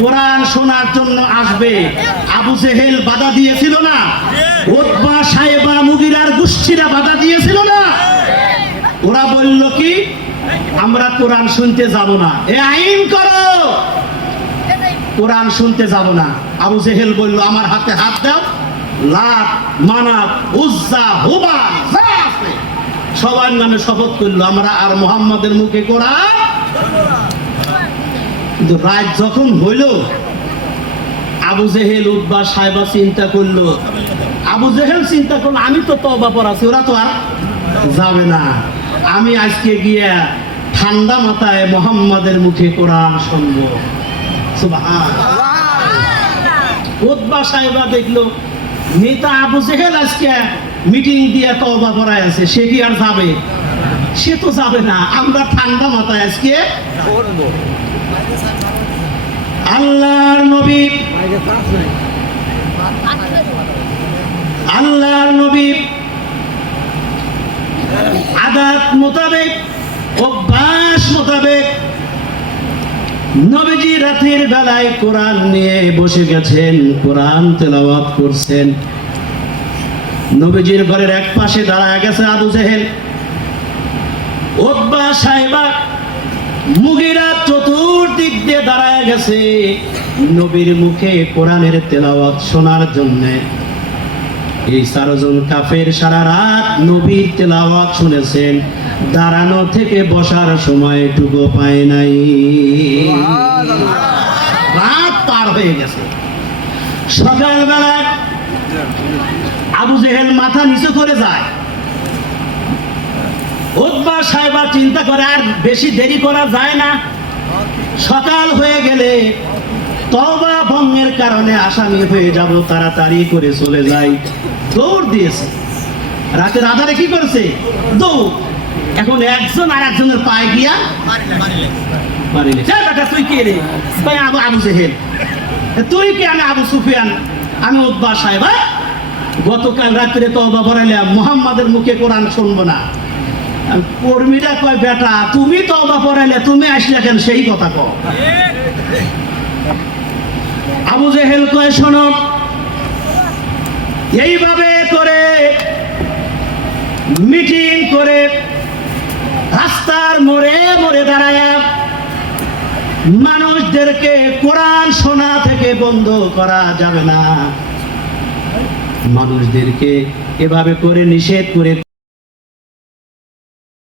কোরআন শোনার জন্য আসবে। আবু জেহেল বাধা দিয়েছিল না? উতবা সাইবা মুগিরার গোষ্ঠীরা বাধা দিয়েছিল না? ওরা বলল কি, আমরা কোরআন শুনতে যাব না, এ আইন করো, কোরআন শুনতে যাব না। আবু জেহেল বলল, আমার হাতে হাত দাও, লাত মানাত উজ্জা হুবাল যা আছে সবার নামে শপথ করলো, আমরা আর মুহাম্মাদের মুখে কোরআন। কিন্তু রাত যখন হইল, আবু জেহেল উতবা সাইবা চিন্তা করলো, আবু জেহেল চিন্তা করলো, আমি তো তওবা পড়াছি, ওরা তো আর যাবে না, আমি আজকে গিয়ে ঠান্ডা মাথায় মুহাম্মাদের মুখে কোরআন শুনবো। সুবহানাল্লাহ। উতবা সাইবা দেখলো নেতা আবু জেহেল আজকে মিটিং দিয়ে তওবা পড়ায় আছে, সে কি আর যাবে? সে তো যাবে না, আমরা ঠান্ডা মাথায় আজকে করব। আল্লাহর নবী আদাত মোতাবেক, অভ্যাস মোতাবেক নবীজি রাতের বেলায় কোরআন নিয়ে বসে গেছেন, কোরআন তেলাওয়াত করছেন। নবীজির ঘরের এক পাশে দাঁড়ায় গেছে আবু জেহেল, উতবা সাইবা মুগিরা চতুর্দিক দিয়ে দাঁড়ায় গেছে নবীর মুখে কোরআনের তেলাওয়াত শোনার জন্য। এই চারজন কাফের সারা রাত নবীর তেলাওয়াত শুনেছেন, দাঁড়ানো থেকে বসার সময়টুকু পায় নাই। রাত পার হয়ে গেছে। সকালবেলা আবু জেহেল মাথা নিচু করে যায়। উতবা সাইবা চিন্তা করে আর বেশি দেরি করা যায় না, সকাল হয়ে গেলে তওবা ভঙ্গের কারণে আসামি হয়ে যাব, তাড়াতাড়ি করে চলে যাই। দৌড় দিয়েছে, রাতের আধারে কি করেছে? দৌড়। এখন একজন আর একজনের পায়ে গিয়া মারিলে, তুই কে রে? আবু জেহেল। তুই কে? আমি আবু সুফিয়ান, আমি উতবা সাইবা। গতকাল রাত্রে তওবা পড়াইলাম, মুহাম্মাদের মুখে কোরআন শুনবো না। কর্মীরা কয়, বেটা তুমি তওবা পড়াইলে তুমি আসলে কেন? সেই কথা কও। আবু জেহেল কয়, শোনো, এইভাবে করে মিটিং করে রাস্তার মোড়ে মোড়ে দাঁড়ায় মানুষদেরকে কোরআন শোনা থেকে বন্ধ করা যাবে না, মানুষদেরকে এভাবে করে নিষেধ করে